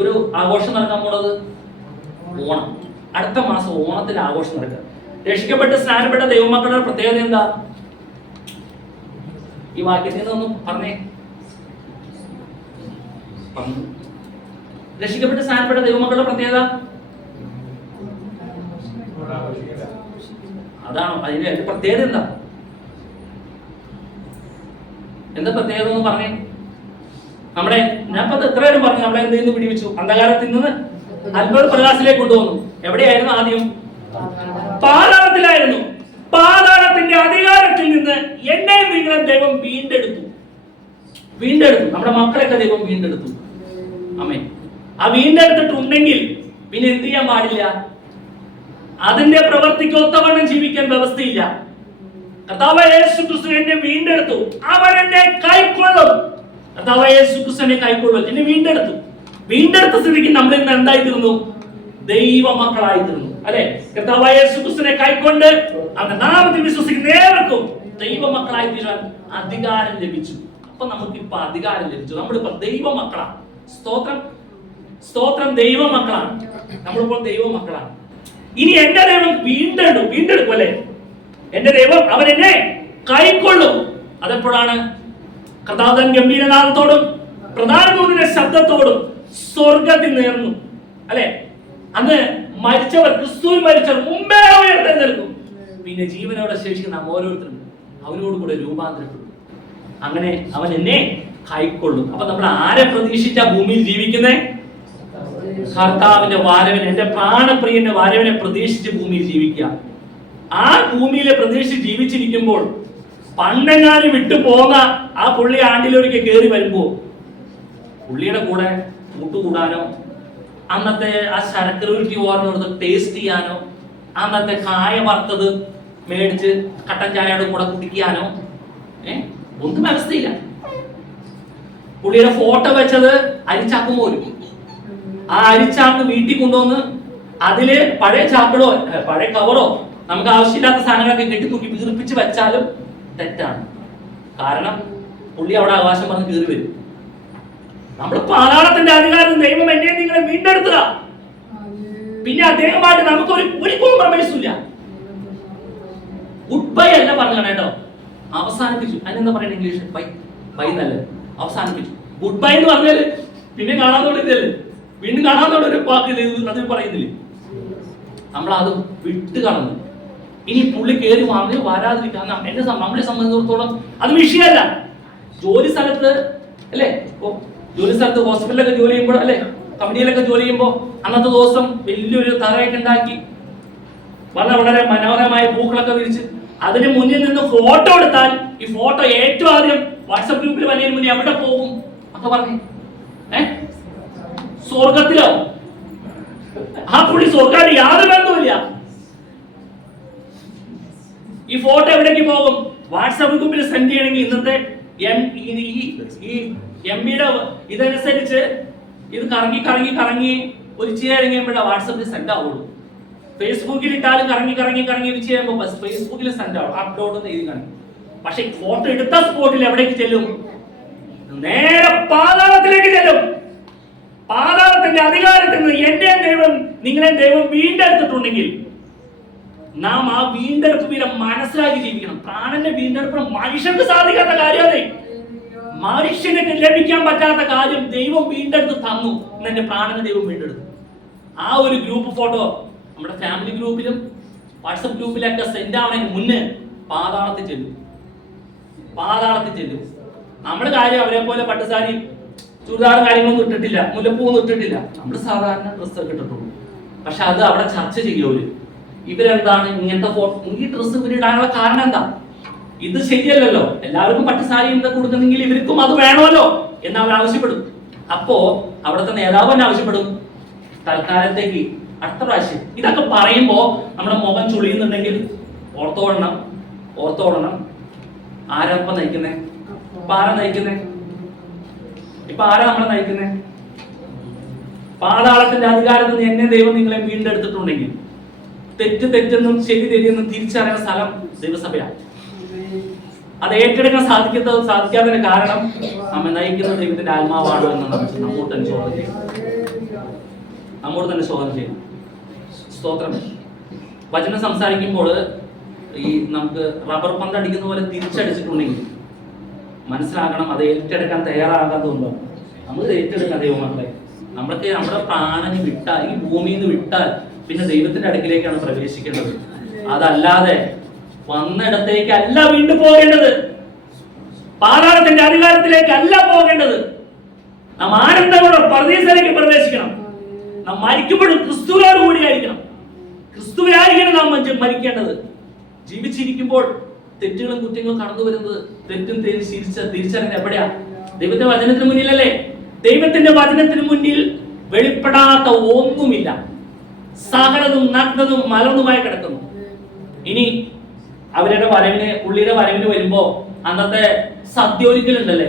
ഒരു ആഘോഷം നടക്കാൻ പോണത് ഓണം. അടുത്ത മാസം ഓണത്തിന്റെ ആഘോഷം നടക്കുക രക്ഷിക്കപ്പെട്ട് സ്നാനപ്പെട്ട ദൈവമക്കളുടെ പ്രത്യേകത എന്താ? ഈ വാക്യത്തിൽ നിന്നൊന്നും പറഞ്ഞേ. രക്ഷിക്കപ്പെട്ട് സ്നാനപ്പെട്ട ദൈവമക്കളുടെ പ്രത്യേകത? അതാണ്. അതിന്റെ പ്രത്യേകത എന്താ? എന്താ പ്രത്യേകത എന്ന് പറഞ്ഞേ? നമ്മുടെ ഞാൻ ഇപ്പൊ എത്ര പേരും പറഞ്ഞു? നമ്മളെ എന്ത് ചെയ്യുന്നു? പിടിവിച്ചു. അന്ധകാരത്തിൽ നിന്ന് അത്ഭുത പ്രകാശത്തിലേക്ക് കൊണ്ടുവന്നു. എവിടെയായിരുന്നു ആദ്യം? പാതാളത്തിലായിരുന്നു. പാതാളത്തിന്റെ അധികാരത്തിൽ നിന്ന് എന്നെ നിങ്ങളെ ദൈവം വീണ്ടെടുത്തു. വീണ്ടെടുത്തു. നമ്മുടെ മക്കളൊക്കെ ദൈവം വീണ്ടെടുത്തു. അമ്മേ ആ വീണ്ടെടുത്തിട്ടുണ്ടെങ്കിൽ പിന്നെ എന്ത് ചെയ്യാൻ പാടില്ല? അതിന്റെ പ്രവർത്തിക്ക് ഒത്തവണ്ണം ജീവിക്കാൻ വ്യവസ്ഥയില്ല. കർത്താവ് യേശു ക്രിസ്തു എന്നെ വീണ്ടെടുത്തു. അവൻ എന്നെ കൈക്കൊള്ളും. കർത്താവ് യേശു കൈക്കൊള്ളുക എന്നെ വീണ്ടെടുത്തു. വീണ്ടെടുത്ത സ്ഥിതിക്ക് നമ്മൾ ഇന്ന് എന്തായി തീർന്നു ദൈവ മക്കളായി തീർന്നു അല്ലെ? കർത്താവായ യേശു കൈക്കൊണ്ട് അവന്റെ നാമത്തിൽ വിശ്വസിക്കുന്ന ഏവർക്കും ദൈവ മക്കളായി തീരാൻ അധികാരം ലഭിച്ചു. അപ്പൊ നമുക്ക് ഇപ്പൊ അധികാരം ലഭിച്ചു. നമ്മളിപ്പോ ദൈവ മക്കളാണ് സ്തോത്രം. സ്തോത്രം ദൈവ മക്കളാണ് നമ്മളിപ്പോൾ ദൈവ മക്കളാണ് ഇനി എന്റെ ദൈവം വീണ്ടെടുക്കും വീണ്ടെടുക്കും അല്ലെ? എന്റെ ദൈവം അവരെന്നെ കൈക്കൊള്ളും. അതെപ്പോഴാണ്? കഥാതൻ ഗംഭീരനാഥത്തോടും പ്രധാനമന്ത്രിയുടെ ശബ്ദത്തോടും സ്വർഗത്തിൽ നേർന്നു. അല്ലെ? അന്ന് മരിച്ചവർ ക്രിസ്തുവിൽ മരിച്ചവർ മുമ്പേ ഉയർത്തെ നിൽക്കും പിന്നെ ജീവനോടെ ശേഷിക്കുന്ന നാം ഓരോരുത്തരും അവനോട് കൂടെ രൂപാന്തരപ്പെടും. അങ്ങനെ അവൻ എന്നെ കൈക്കൊള്ളും. അപ്പൊ നമ്മൾ ആരെ പ്രതീക്ഷിച്ച ഭൂമിയിൽ ജീവിക്കുന്നേ? കർത്താവിന്റെ വാരവൻ എന്റെ പ്രാണപ്രിയന്റെ വാരവനെ പ്രതീക്ഷിച്ച് ഭൂമിയിൽ ജീവിക്കുക. ആ ഭൂമിയിലെ പ്രതീക്ഷിച്ച് ജീവിച്ചിരിക്കുമ്പോൾ പണ്ടെങ്ങാനും വിട്ടു പോന്ന ആ പുള്ളി ആണ്ടിലൊരിക്കൽ കയറി വരുമ്പോ. പുള്ളിയുടെ കൂടെ കൂട്ടുകൂടാനോ അന്നത്തെ ആ ശരക്കരൂരിക്ക് ഓർമ്മ ടേസ്റ്റ് ചെയ്യാനോ അന്നത്തെ കായ വറുത്തത് മേടിച്ച് കട്ടൻ ചായയുടെ കൂടെ കുടിക്കാനോ ഏ? ഒന്നും വ്യവസ്ഥയില്ല. പുള്ളിയുടെ ഫോട്ടോ വെച്ചത് അരിച്ചാക്കും പോലും. ആ അരിച്ചാക്ക് വീട്ടിൽ കൊണ്ടുവന്ന് അതിൽ പഴയ ചാക്കളോ പഴയ കവറോ നമുക്ക് ആവശ്യമില്ലാത്ത സാധനങ്ങളൊക്കെ കെട്ടി തൂക്കി വീർപ്പിച്ച് വെച്ചാലും തെറ്റാണ്. കാരണം പുള്ളി അവിടെ അവകാശം പറഞ്ഞ് കീറി വരും. നമ്മൾ പാതാളത്തിന്റെ അധികാരം ദൈവം എന്നെ നിങ്ങളെ വീണ്ടെടുത്തുക പിന്നെ അദ്ദേഹമായിട്ട് നമുക്ക് ഒരു ഒരു കോംപ്രമൈസും ഇല്ല. ഗുഡ് ബൈ അല്ല പറഞ്ഞു കേട്ടോ. അവസാനിപ്പിച്ചു. അതിനെന്താ പറയുന്നത് ഇംഗ്ലീഷ്? ബൈ ബൈ എന്നല്ല. അവസാനിപ്പിച്ചു. ഗുഡ് ബൈ എന്ന് പറഞ്ഞാൽ പിന്നെ കാണാൻ തുടങ്ങിയതല്ലേ വീണ്ടും കാണാൻ തുടങ്ങിയ വാക്കില്ല അതിൽ പറയുന്നില്ലേ? നമ്മൾ അത് വിട്ട് കളഞ്ഞു ഇനി പുള്ളി കയറി വന്ന് വരാതിരിക്കാൻ എന്നെ നമ്മളെ സംബന്ധിച്ചിടത്തോളം അത് വിഷയമല്ല. ജോലി സ്ഥലത്ത് അല്ലേ? ജോലി സ്ഥലത്ത് ഹോസ്പിറ്റലിലൊക്കെ ജോലി ചെയ്യുമ്പോൾ അല്ലേ? കമ്പനിയിലൊക്കെ ജോലി ചെയ്യുമ്പോൾ അന്നത്തെ ദിവസം വലിയൊരു തറയൊക്കെ ഉണ്ടാക്കി. വളരെ വളരെ മനോഹരമായ പൂക്കളൊക്കെ വിരിച്ച്. അതിന് മുന്നിൽ നിന്ന് ഫോട്ടോ എടുത്താൽ ഈ ഫോട്ടോ ഏറ്റവും ആദ്യം വാട്സപ്പ് ഗ്രൂപ്പിൽ വലിയ മുന്നേ എവിടെ പോകും? ഒക്കെ പറഞ്ഞു. ഏ? സ്വർഗത്തിലോ ആ പുള്ളി സ്വർഗമായിട്ട് യാതൊരു ബന്ധവുമില്ല. ഈ ഫോട്ടോ എവിടേക്ക് പോകും? വാട്സാപ്പ് ഗ്രൂപ്പിൽ സെൻഡ് ചെയ്യണമെങ്കിൽ ഇന്നത്തെ എം ഈ- എം പിയുടെ ഇതനുസരിച്ച് ഇത് കറങ്ങി കറങ്ങി കറങ്ങി ഒരു ചെയ്യാൻ ഇറങ്ങിയപ്പോഴാണ് വാട്സാപ്പിൽ സെൻഡ് ആവുള്ളൂ. ഫേസ്ബുക്കിൽ ഇട്ടാലും കറങ്ങി കറങ്ങി കറങ്ങി വെച്ച് ചെയ്യുമ്പോൾ ഫേസ്ബുക്കിൽ സെൻഡ് ആവും. അപ്ലോഡ് എഴുതി കാണിക്കും പക്ഷെ ഫോട്ടോ എടുത്ത സ്പോട്ടിൽ എവിടേക്ക് ചെല്ലും? നേരെ പാതാളത്തിലേക്ക് ചെല്ലും. പാതാളത്തിന്റെ അധികാരത്തിൽ നിന്ന് എന്റെ ദൈവം നിങ്ങളെ ദൈവം വീണ്ടെടുത്തിട്ടുണ്ടെങ്കിൽ നാം ആ വീണ്ടെടുപ്പ് വില മനസ്സിലാക്കി ജീവിക്കണം. പ്രാണന്റെ വീണ്ടെടുപ്പ് മനുഷ്യർക്ക് സാധിക്കാത്ത കാര്യമല്ലേ? മനുഷ്യന് ലഭിക്കാൻ പറ്റാത്ത കാര്യം ദൈവം വീണ്ടെടുത്ത് തന്നു എന്നെ പ്രാണനെ ദൈവം വീണ്ടെടുത്തു. ആ ഒരു ഗ്രൂപ്പ് ഫോട്ടോ നമ്മുടെ ഫാമിലി ഗ്രൂപ്പിലും വാട്സപ്പ് ഗ്രൂപ്പിലൊക്കെ സെൻഡ് ആവണതിന് മുന്നേ പാതാളത്തിൽ ചെല്ലും. പാതാളത്തിൽ ചെല്ലും. നമ്മുടെ കാര്യം അവരെ പോലെ പട്ടുസാരി ചുരിദാറും കാര്യങ്ങളൊന്നും ഇട്ടിട്ടില്ല മുല്ലപ്പൂവൊന്നും ഇട്ടിട്ടില്ല. നമ്മൾ സാധാരണ ഡ്രസ്സൊക്കെ ഇട്ടിട്ടുള്ളൂ. പക്ഷെ അത് അവിടെ ചർച്ച ചെയ്യൂര് ഇവരെന്താണ്? ഇങ്ങനത്തെ ഫോട്ടോ ഈ ഡ്രസ്സ് ഇവർ ഇടാനുള്ള കാരണം എന്താ? ഇത് ശരിയല്ലല്ലോ. എല്ലാവർക്കും പട്ടുസാരി എന്താ കൊടുക്കുന്നെങ്കിൽ ഇവർക്കും അത് വേണമല്ലോ എന്ന് അവർ ആവശ്യപ്പെടും. അപ്പോ അവിടുത്തെ നേതാവ് തന്നെ ആവശ്യപ്പെടും. തൽക്കാലത്തേക്ക് അടുത്ത പ്രാവശ്യം. ഇതൊക്കെ പറയുമ്പോ നമ്മുടെ മുഖം ചുളിയുന്നുണ്ടെങ്കിൽ ഓർത്തോടണം ഓർത്തോടണം ആരപ്പം നയിക്കുന്നേ? ഇപ്പൊ ആരാ നയിക്കുന്നേ? ഇപ്പൊ ആരാ നമ്മളെ നയിക്കുന്നേ? പാതാളത്തിന്റെ അധികാരത്തിൽ നിന്ന് എന്നെ ദൈവം നിങ്ങളെ വീണ്ടെടുത്തിട്ടുണ്ടെങ്കിൽ തെറ്റ് തെറ്റെന്നും ശരി തെരിയെന്നും തിരിച്ചറിയുന്ന സ്ഥലം ദൈവസഭയാണ്. അത് ഏറ്റെടുക്കാൻ സാധിക്കാത്ത സാധിക്കാത്തതിന് കാരണം നമ്മെ നയിക്കുന്ന ദൈവത്തിന്റെ ആത്മാവാണ് എന്ന് നമുക്ക് ചോദ്യം അനുഭവം നമ്മോട് തന്നെ ചോദ്യം ചെയ്യണം സ്തോത്രം. വചനം സംസാരിക്കുമ്പോൾ ഈ നമുക്ക് റബ്ബർ പന്ത് അടിക്കുന്ന പോലെ തിരിച്ചടിച്ചിട്ടുണ്ടെങ്കിൽ മനസ്സിലാക്കണം അത് ഏറ്റെടുക്കാൻ തയ്യാറാകാത്തതുണ്ടോ നമ്മൾ ഏറ്റെടുക്കാൻ ദൈവമക്കളെ നമ്മൾക്ക് നമ്മുടെ പ്രാണന് വിട്ടാൽ ഈ ഭൂമിയിൽ നിന്ന് വിട്ടാൽ പിന്നെ ദൈവത്തിന്റെ അടുക്കിലേക്കാണ് പ്രവേശിക്കേണ്ടത്. അതല്ലാതെ വന്നിടത്തേക്കല്ല വീണ്ടും പോകേണ്ടത്. പാതാളത്തിന്റെ അല്ല പോകേണ്ടത്. നാം ആനന്ദത്തോടെ പ്രദേശത്തിലേക്ക് പ്രവേശിക്കണം. നാം മരിക്കുമ്പോഴും ക്രിസ്തുവിനോട് കൂടിയായിരിക്കണം ക്രിസ്തുവിനായിരിക്കണം നാം മരിക്കേണ്ടത്. ജീവിച്ചിരിക്കുമ്പോൾ തെറ്റുകളും കുറ്റങ്ങളും കടന്നു വരുന്നത് തെറ്റും തെരി- തിരിച്ച തിരിച്ചറിഞ്ഞ എവിടെയാ? ദൈവത്തെ വചനത്തിന് മുന്നിലല്ലേ? ദൈവത്തിന്റെ വചനത്തിന് മുന്നിൽ വെളിപ്പെടാത്ത ഒന്നുമില്ല. സകലതും നഗ്നതും മലർന്നുമായി കിടക്കുന്നു. ഇനി അവരുടെ വരവിന് പുള്ളിയുടെ വരവിന് വരുമ്പോ അന്നത്തെ സദ്യോലിക്കലുണ്ടല്ലേ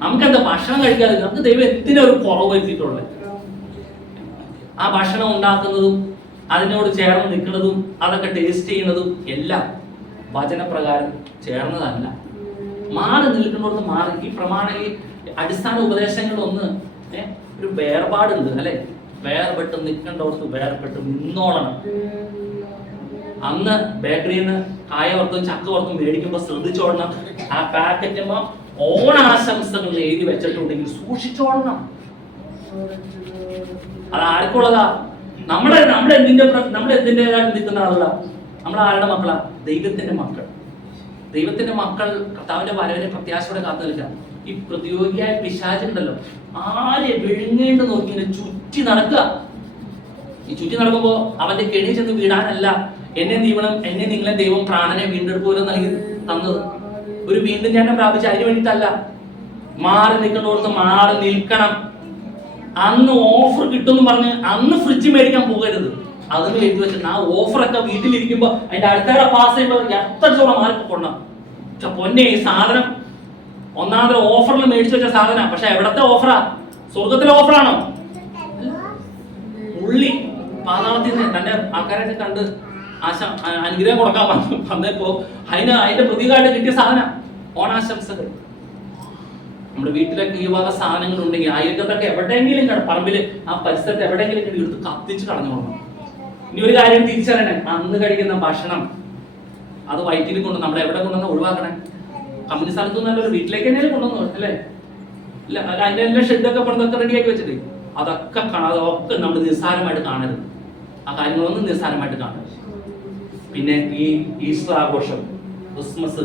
നമുക്കെന്താ ഭക്ഷണം കഴിക്കാതെ നമുക്ക് ദൈവം എന്തിനാ ഒരു കുറവ് വരുത്തിയിട്ടുള്ളത്? ആ ഭക്ഷണം ഉണ്ടാക്കുന്നതും അതിനോട് ചേർന്ന് നിൽക്കുന്നതും അതൊക്കെ ടേസ്റ്റ് ചെയ്യുന്നതും എല്ലാം വചനപ്രകാരം ചേർന്നതല്ല. മാറി നിൽക്കുന്നിടത്ത് മാറി. ഈ പ്രമാണ ഈ അടിസ്ഥാന ഉപദേശങ്ങളൊന്ന് ഒരു വേർപാടുണ്ട് അല്ലെ? വേർപെട്ട് നിൽക്കേണ്ടവർക്ക് വേർപെട്ട് നിന്നോളണം. അന്ന് ബേക്കറിയിൽ നിന്ന് ചക്ക വറുത്തും മേടിക്കുമ്പോൾ ശ്രദ്ധിച്ചോളണം. ആ പാക്കറ്റ് ഓണാശംസകൾ എഴുതി വെച്ചിട്ടുണ്ടെങ്കിൽ സൂക്ഷിച്ചോളണം. അത് ആർക്കുള്ളതാ? നമ്മളെ നമ്മുടെ എന്തിന്റെ നമ്മുടെ എന്തിന്റെതായിട്ട് നിൽക്കുന്ന ആളുകളാ? നമ്മൾ ആരുടെ മക്കളാ? ദൈവത്തിന്റെ മക്കൾ. ദൈവത്തിന്റെ മക്കൾ കർത്താവിന്റെ വരവിനെ പ്രത്യാശയോടെ കാത്തു നിൽക്കുക. ഈ പ്രതിയോഗിയായ പിശാചുണ്ടല്ലോ. ആരെ വിഴുങ്ങേണ്ട നോക്കി ചുറ്റി നടക്കുക. ഈ ചുറ്റി നടക്കുമ്പോ അവന്റെ കെണി ചെന്ന് വീടാനല്ല എന്നെ നീവണം എന്നെ നിങ്ങളെ ദൈവം പ്രാണനെ വീണ്ടെടുപ്പോലെ നൽകി തന്നത്. ഒരു വീണ്ടും ഞാൻ പ്രാപിച്ച അതിന് വേണ്ടിയിട്ടല്ല. മാറി നിൽക്കുന്നോടത്ത് മാറി നിൽക്കണം. അന്ന് ഓഫർ കിട്ടുമെന്ന് പറഞ്ഞ് അന്ന് ഫ്രിഡ്ജ് മേടിക്കാൻ പോകരുത്. അതൊന്നും എഴുതി വെച്ചിട്ട് ആ ഓഫറൊക്കെ വീട്ടിലിരിക്കുമ്പോ അതിന്റെ അടുത്തേടെ പാസ് ചെയ്യുമ്പോൾ എത്രത്തോളം മാറി പക്ഷെ പൊന്നെ ഈ സാധനം ഒന്നാമത് ഓഫറിൽ മേടിച്ചു വെച്ച സാധന. പക്ഷെ എവിടത്തെ ഓഫറാ സ്വർഗത്തിലെ ഓഫറാണോ ഉള്ളി പാതാളത്തിൽ നിന്ന് തന്റെ ആൾക്കാരൊക്കെ കണ്ട് ആശ അനുഗ്രഹം കൊടുക്കാൻ വന്നു വന്നപ്പോ അതിന് അതിന്റെ പ്രതീകമായിട്ട് കിട്ടിയ സാധന. ഓണാശംസകൾ. നമ്മുടെ വീട്ടിലൊക്കെ ഈ വക സാധനങ്ങൾ ഉണ്ടെങ്കിൽ അയൽക്കത്തൊക്കെ എവിടെയെങ്കിലും പറമ്പിൽ ആ പരിസരത്ത് എവിടെയെങ്കിലും എടുത്ത് കത്തിച്ച് കളഞ്ഞു കൊടുക്കണം. ഇനി ഒരു കാര്യം തിരിച്ചറിയണേ. അന്ന് കഴിക്കുന്ന ഭക്ഷണം അത് വയറ്റിൽ കൊണ്ട് നമ്മൾ എവിടെ കൊണ്ടുവന്ന് ഒഴിവാക്കണേ? കമ്പനി സ്ഥലത്തു നല്ലൊരു വീട്ടിലേക്ക് തന്നെയല്ലേ കൊണ്ടുവന്നു അല്ലേ? അല്ല അതിന്റെ എല്ലാ ഷെഡൊക്കെ പണിതൊക്കെ റെഡിയാക്കി വെച്ചിട്ട്. അതൊക്കെ കാണാതെ ഒക്കെ നമ്മൾ നിസ്സാരമായിട്ട് കാണരുത്. ആ കാര്യങ്ങളൊന്നും നിസ്സാരമായിട്ട് കാണരുത്. പിന്നെ ഈ ഈസ്റ്റർ ആഘോഷം ക്രിസ്മസ്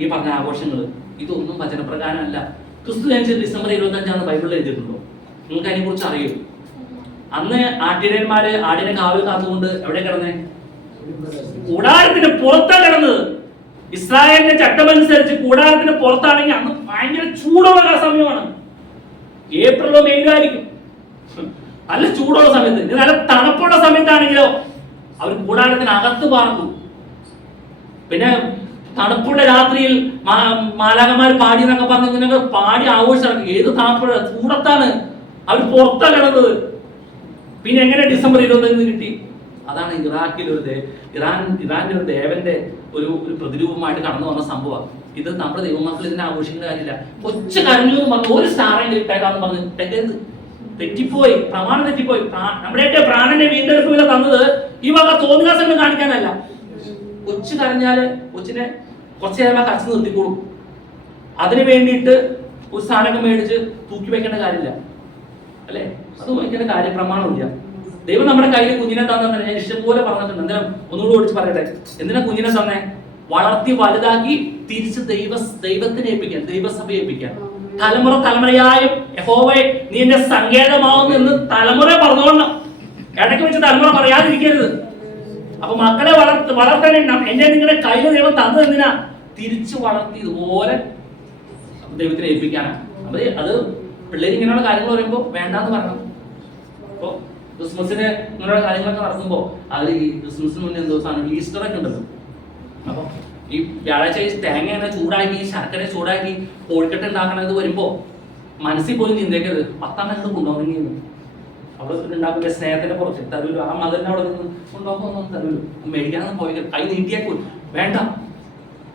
ഈ പറഞ്ഞ ആഘോഷങ്ങൾ ഇതൊന്നും വചനപ്രകാരമല്ല. ക്രിസ്തു ജനിച്ചത് ഡിസംബർ ഇരുപത്തി അഞ്ചാണ് ബൈബിളിൽ എഴുതിയിട്ടുണ്ടോ? നിങ്ങൾക്ക് അതിനെ കുറിച്ച് അറിയോ? അന്ന് ആട്ടിരന്മാര് ആടിനെ കാവൽ കാത്തുകൊണ്ട് എവിടെ കിടന്നേ? കൂടാരത്തിന് പുറത്താ കിടന്നത്. ഇസ്രായേലിന്റെ ചട്ടമനുസരിച്ച് കൂടാരത്തിന് പുറത്താണെങ്കിൽ അന്ന് ഭയങ്കര ചൂടുള്ള സമയമാണ്. ഏപ്രിലോ മെയ് ആയിരിക്കും. നല്ല ചൂടുള്ള സമയത്ത്. ഇനി നല്ല തണുപ്പുള്ള സമയത്താണെങ്കിലോ അവർ കൂടാരത്തിനകത്ത് പാർക്കും. പിന്നെ തണുപ്പുള്ള രാത്രിയിൽ മാലാകന്മാർ പാടി എന്നൊക്കെ പറഞ്ഞ് പാടി ആഘോഷിച്ചിറക്കും ഏത് തണുപ്പുള്ള ചൂടത്താണ് അവർ പുറത്താ കിടന്നത്. പിന്നെ എങ്ങനെ ഡിസംബർ ഇരുപത്തഞ്ചിന് കിട്ടി? അതാണ് ഇറാഖിൽ ഒരു ഇറാൻ ഇറാന്റെ ഒരു ദേവന്റെ ഒരു ഒരു പ്രതിരൂപമായിട്ട് കടന്നു വന്ന സംഭവം. ഇത് നമ്മുടെ ദൈവമക്കൾ ഇതിനെ ആഘോഷിക്കുന്ന കാര്യമില്ല. കൊച്ചു കരഞ്ഞു പറഞ്ഞു ഒരു സ്റ്റാറെങ്കിലും ഇട്ടേക്കാന്ന് പറഞ്ഞു. തെറ്റിപ്പോയി. പ്രമാണം തെറ്റിപ്പോയി. നമ്മുടെയൊക്കെ പ്രാണനെ വീണ്ടെടുപ്പില്ല തന്നത് ഈ വക തോന്നുകാസം കാണിക്കാനല്ല. കൊച്ചു കരഞ്ഞാൽ കൊച്ചിനെ കുറച്ച് നേരം കരച്ച് നിർത്തിക്കോളും. അതിന് വേണ്ടിയിട്ട് ഒരു സാധനമൊക്കെ മേടിച്ച് തൂക്കി വെക്കേണ്ട കാര്യമില്ല. അല്ലേ? അത് ഭയങ്കര കാര്യപ്രമാണമില്ല. ദൈവം നമ്മുടെ കയ്യിൽ കുഞ്ഞിനെ തന്നെ ഞാൻ ഇഷ്ടംപോലെ പറഞ്ഞിട്ടുണ്ട്. എന്തിനാ? ഒന്നുകൂടി ഓടിച്ച് പറയട്ടെ. എന്തിനാ കുഞ്ഞിനെ തന്നെ? വളർത്തി വലുതാക്കി തിരിച്ച് ദൈവ ദൈവത്തിനെ ഏൽപ്പിക്കാൻ ദൈവസഭയെ ഏൽപ്പിക്കാൻ. തലമുറ തലമുറയായും യഹോവയെ നീ എന്റെ സങ്കേതമാവുന്നു എന്ന് തലമുറ പറഞ്ഞോളണം ഇടയ്ക്ക് വെച്ച് തലമുറ പറയാതിരിക്കരുത്. അപ്പൊ മക്കളെ വളർത്ത് വളർത്താൻ നം- എന്നെ നിങ്ങളുടെ കയ്യിൽ ദൈവം തന്നു എന്തിനാ? തിരിച്ചു വളർത്തി ഇതുപോലെ ദൈവത്തിനെ ഏൽപ്പിക്കാനാണ് അപ്പൊ അത് പിള്ളേർ ഇങ്ങനെയുള്ള കാര്യങ്ങൾ പറയുമ്പോൾ വേണ്ടാന്ന് പറഞ്ഞു ഇപ്പൊ ക്രിസ്മസിന് ഇങ്ങനെയുള്ള കാര്യങ്ങളൊക്കെ നടക്കുമ്പോൾ അത് ഈ ക്രിസ്മസിന് മുന്നേ എന്തോ സാധനം ഈസ്റ്റർ ഒക്കെ ഉണ്ടല്ലോ. അപ്പൊ ഈ വ്യാഴാഴ്ച ഈ തേങ്ങ ഇങ്ങനെ ചൂടാക്കി ശർക്കര ചൂടാക്കി കോഴിക്കട്ട ഉണ്ടാക്കണത് വരുമ്പോ മനസ്സിൽ പോലും ചിന്തയ്ക്കരുത് പത്താം കണ്ട് കൊണ്ടുപോകണമെങ്കിൽ അവിടെ ഉണ്ടാക്കുന്ന സ്നേഹത്തിന്റെ പുറത്ത് തരൂല്ലോ ആ മകലിനെ അവിടെ നിന്ന് കൊണ്ടുപോകുന്നു തരൂല്ലോ മേടിക്കാനൊന്നും പോയി കൈ നീട്ടിയാക്കൂ വേണ്ട.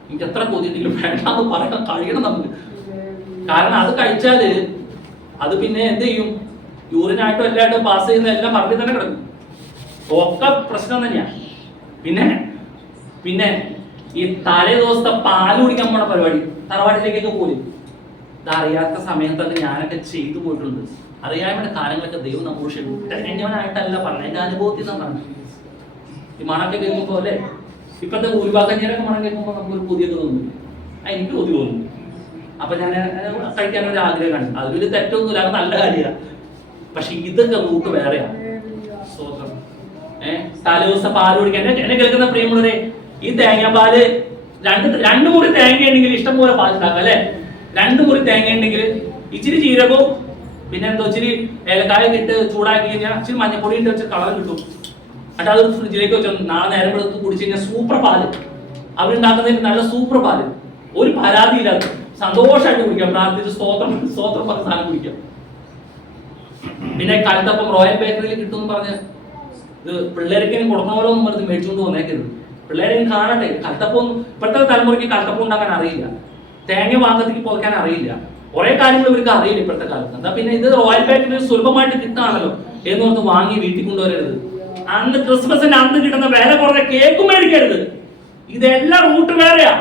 എനിക്ക് എത്ര കൊതിയിട്ടില്ല വേണ്ട എന്ന് പറയണം കഴിയണം നമുക്ക്. കാരണം അത് കഴിച്ചാൽ അത് പിന്നെ എന്ത് ചെയ്യും? യൂറിനായിട്ടും എല്ലായിട്ടും പാസ് ചെയ്യുന്ന എല്ലാം പറമ്പിൽ തന്നെ കിടക്കും. ഒക്കെ പ്രശ്നം തന്നെയാണ് പിന്നെ പിന്നെ ഈ തലേ ദിവസത്തെ പാൽ കുടിക്കാൻ പോണ പരിപാടി തറവാട്ടിലേക്കൊക്കെ പോലും ഇതറിയാത്ത സമയത്തൊക്കെ ഞാനൊക്കെ ചെയ്തു പോയിട്ടുണ്ട്. അറിയാവുന്ന കാര്യങ്ങളൊക്കെ ദൈവം നമ്മോട് ക്ഷമിട്ടവനായിട്ടല്ല പറഞ്ഞത് എന്റെ അനുഭവത്തിൽ നിന്നാണ് പറഞ്ഞത്. ഈ മണൊക്കെ കേൾക്കുമ്പോ അല്ലേ? ഇപ്പത്തെ ഭൂരിഭാഗം മണം കേൾക്കുമ്പോൾ നമുക്കൊരു പുതിയത് തോന്നുന്നു ആ എനിക്ക് കൊതി തോന്നുന്നു അപ്പൊ ഞാൻ കഴിക്കാൻ ഒരു ആഗ്രഹം കണ്ടു. അതിലൊരു തെറ്റൊന്നുമില്ല അത് നല്ല കാര്യമാണ് പക്ഷെ ഇതൊക്കെ റൂട്ട് വേറെയാണ്. സ്തോത്രം. ഏഹ് തലേദിവസം പാൽ കുടിക്കാൻ. എന്നെ കേൾക്കുന്ന പ്രിയമുള്ളവരെ ഈ തേങ്ങാപ്പാൽ രണ്ട് രണ്ട് മുറി തേങ്ങ ഉണ്ടെങ്കിൽ ഇഷ്ടം പോലെ പാൽ ഉണ്ടാക്കാം അല്ലെ? രണ്ട് മുറി തേങ്ങ ഉണ്ടെങ്കിൽ ഇച്ചിരി ജീരകവും പിന്നെ എന്തോ ഇച്ചിരി ഏലക്കായ ഇട്ട് ചൂടാക്കി കഴിഞ്ഞാൽ ഇച്ചിരി മഞ്ഞപ്പൊടി ഇട്ട് വെച്ച് കളർ കിട്ടും. എന്നിട്ട് അത് ഫ്രിഡ്ജിലേക്ക് വെച്ചു നാളെ നേരം എടുത്ത് കുടിച്ചു കഴിഞ്ഞാൽ സൂപ്പർ പാൽ. അവരുണ്ടാക്കുന്നതിന് നല്ല സൂപ്പർ പാൽ. ഒരു പരാതിയില്ലാത്ത സന്തോഷമായിട്ട് കുടിക്കാം. പ്രാർത്ഥിച്ച് സ്തോത്രം സ്തോത്രം പറഞ്ഞ സാധനം കുടിക്കാം. പിന്നെ കാലത്തപ്പം റോയൽ ബേക്കറിയിൽ കിട്ടും പറഞ്ഞ് ഇത് പിള്ളേർക്ക് കൊടുക്കണമല്ലോ എന്ന് പറഞ്ഞ് മേടിച്ചുകൊണ്ട് വന്നേക്കരുത്. പിള്ളേരെ ഇനി കാണട്ടെ. കലത്തപ്പം ഇപ്പോഴത്തെ തലമുറയ്ക്ക് കലത്തപ്പം ഉണ്ടാക്കാൻ അറിയില്ല. തേങ്ങ വാങ്ങത്തേക്ക് പോകാൻ അറിയില്ല. കുറെ കാര്യങ്ങൾ ഇവർക്ക് അറിയില്ല ഇപ്പോഴത്തെ കാലത്ത്. എന്താ പിന്നെ ഇത് റോയൽ ബേക്കറിയിൽ സുലഭമായിട്ട് കിട്ടാണല്ലോ എന്ന് ഓർത്ത് വാങ്ങി വീട്ടിൽ കൊണ്ടുവരരുത്. അന്ന് ക്രിസ്മസിന് അന്ന് കിട്ടുന്ന വില കുറഞ്ഞ കേക്കും മേടിക്കരുത്. ഇതെല്ലാം റൂട്ട് വേറെയാ.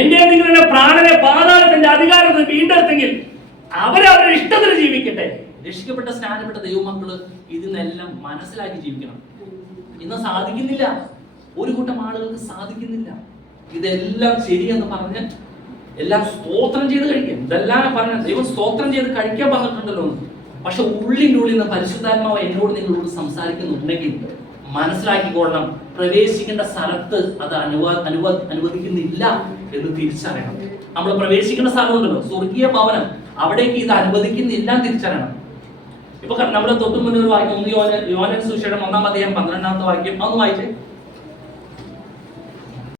എന്റെ നിങ്ങളുടെ പ്രാണനെ പാതാളത്തിന്റെ അധികാരത്തിൽ വീണ്ടെടുത്തെങ്കിൽ അവരവരുടെ ഇഷ്ടത്തിന് ജീവിക്കട്ടെ. രക്ഷിക്കപ്പെട്ട സ്നാനപ്പെട്ട ദൈവമക്കൾ ഇതിനെല്ലാം മനസ്സിലാക്കി ജീവിക്കണം. ഇന്ന് സാധിക്കുന്നില്ല. ഒരു കൂട്ടം ആളുകൾക്ക് സാധിക്കുന്നില്ല. ഇതെല്ലാം ശരിയെന്ന് പറഞ്ഞ് എല്ലാം സ്തോത്രം ചെയ്ത് കഴിക്കാം. ഇതെല്ലാം പറഞ്ഞ ദൈവം സ്തോത്രം ചെയ്ത് കഴിക്കാൻ പറഞ്ഞിട്ടുണ്ടല്ലോ പക്ഷെ ഉള്ളിന്റെ ഉള്ളിൽ നിന്ന് പരിശുദ്ധാത്മാവ് എന്നോട് നിങ്ങളോട് സംസാരിക്കുന്നുണ്ടെങ്കിൽ മനസ്സിലാക്കിക്കൊള്ളണം. പ്രവേശിക്കേണ്ട സ്ഥലത്ത് അത് അനുവാ അനുവാ അനുവദിക്കുന്നില്ല എന്ന് തിരിച്ചറിയണം. നമ്മൾ പ്രവേശിക്കേണ്ട സ്ഥലമുണ്ടല്ലോ. സ്വർഗീയ ഭവനം. അവിടേക്ക് ഇത് അനുവദിക്കുന്നില്ല തിരിച്ചറിയണം. ഇപ്പൊ നമ്മുടെ തൊട്ടു മുന്നേ വാക്യം ഒന്ന് യോന യോനൻ സുശേഷം ഒന്നാം അധ്യായം പന്ത്രണ്ടാമത്തെ വാക്യം അതൊന്ന് വായിച്ചേ.